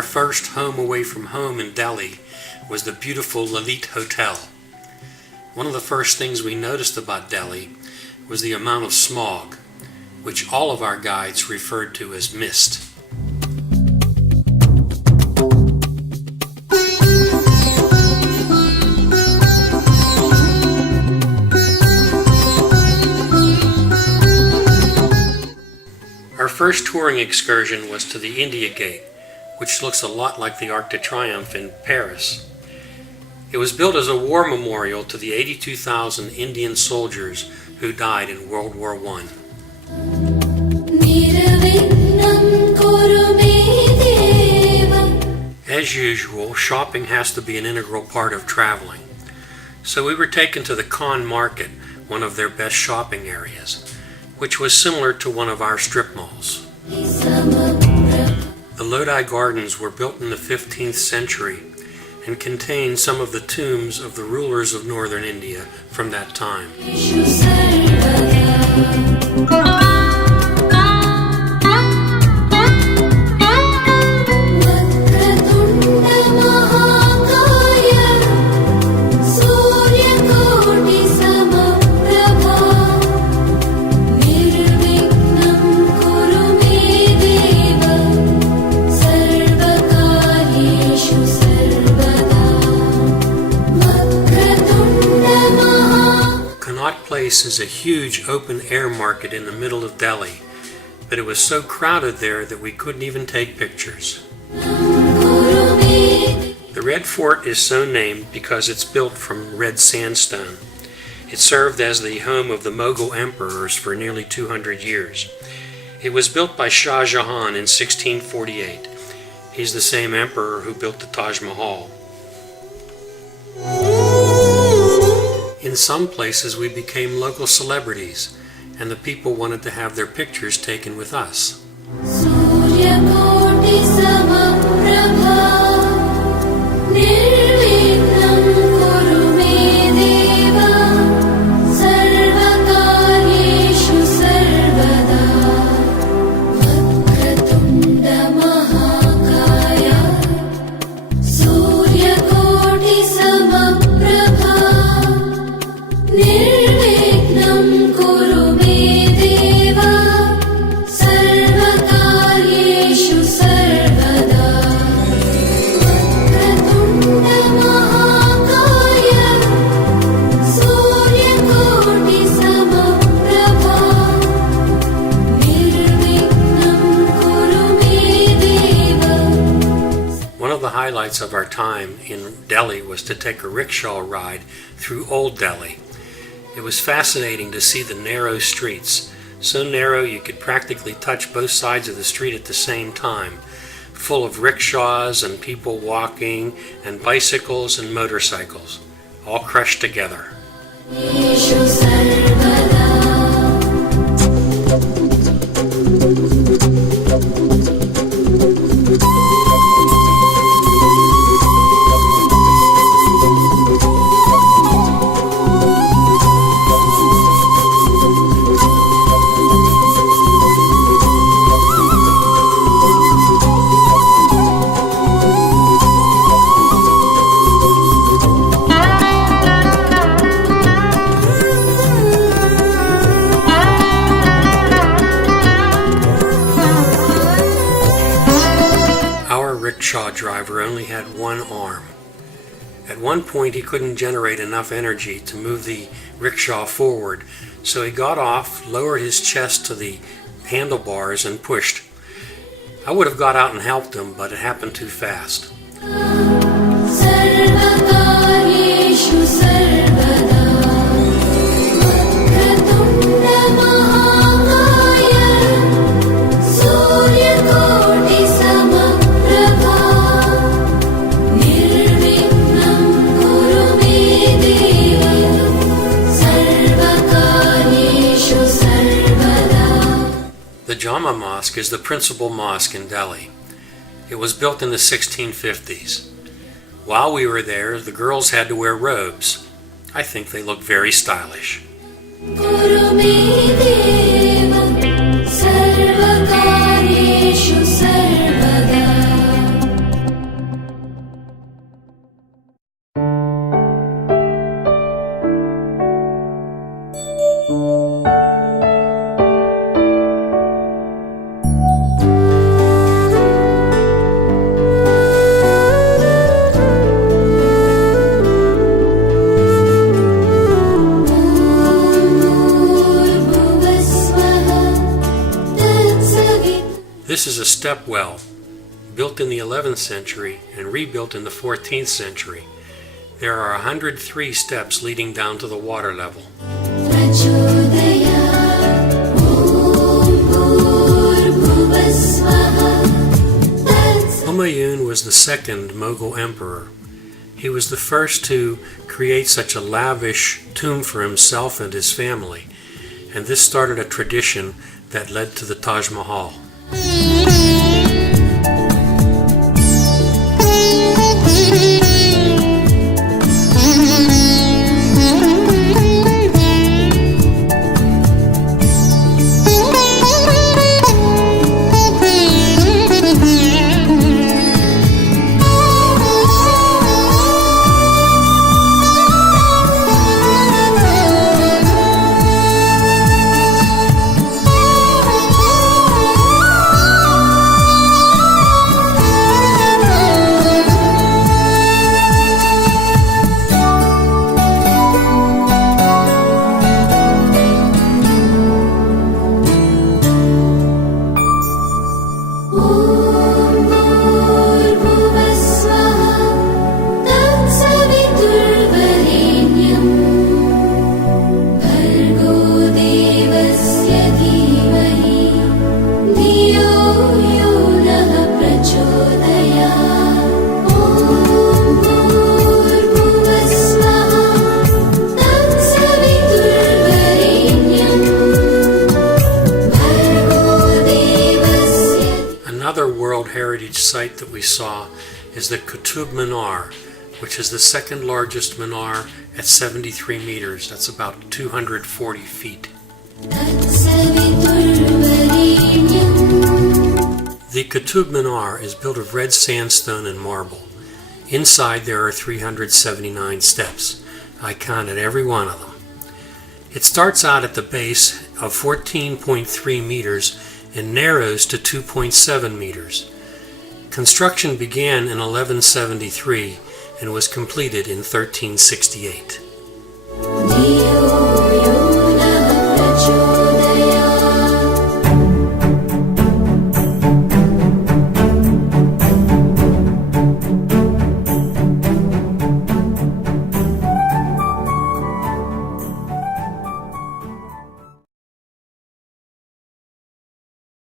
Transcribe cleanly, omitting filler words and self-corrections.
Our first home away from home in Delhi was the beautiful Lalit Hotel. One of the first things we noticed about Delhi was the amount of smog, which all of our guides referred to as mist. Our first touring excursion was to the India Gate, which looks a lot like the Arc de Triomphe in Paris. It was built as a war memorial to the 82,000 Indian soldiers who died in World War I. As usual, shopping has to be an integral part of traveling. So we were taken to the Khan Market, one of their best shopping areas, which was similar to one of our strip malls. The Lodi Gardens were built in the 15th century and contain some of the tombs of the rulers of northern India from that time. Place is a huge open-air market in the middle of Delhi, but it was so crowded there that we couldn't even take pictures. The Red Fort is so named because it's built from red sandstone. It served as the home of the Mughal emperors for nearly 200 years. It was built by Shah Jahan in 1648. He's the same emperor who built the Taj Mahal. In some places we became local celebrities, and the people wanted to have their pictures taken with us. Highlights of our time in Delhi was to take a rickshaw ride through Old Delhi. It was fascinating to see the narrow streets, so narrow you could practically touch both sides of the street at the same time, full of rickshaws and people walking and bicycles and motorcycles, all crushed together. Rickshaw driver only had one arm. At one point he couldn't generate enough energy to move the rickshaw forward, so he got off, lowered his chest to the handlebars and pushed. I would have got out and helped him, but it happened too fast. The Jama Mosque is the principal mosque in Delhi. It was built in the 1650s. While we were there, the girls had to wear robes. I think they looked very stylish. step well, built in the 11th century and rebuilt in the 14th century. There are 103 steps leading down to the water level. Humayun was the second Mughal emperor. He was the first to create such a lavish tomb for himself and his family, and this started a tradition that led to the Taj Mahal. Another World Heritage Site that we saw is the Qutb Minar, which is the second largest minar at 73 meters. That's about 240 feet. The Qutb Minar is built of red sandstone and marble. Inside there are 379 steps. I counted every one of them. It starts out at the base of 14.3 meters and narrows to 2.7 meters. Construction began in 1173 and was completed in 1368.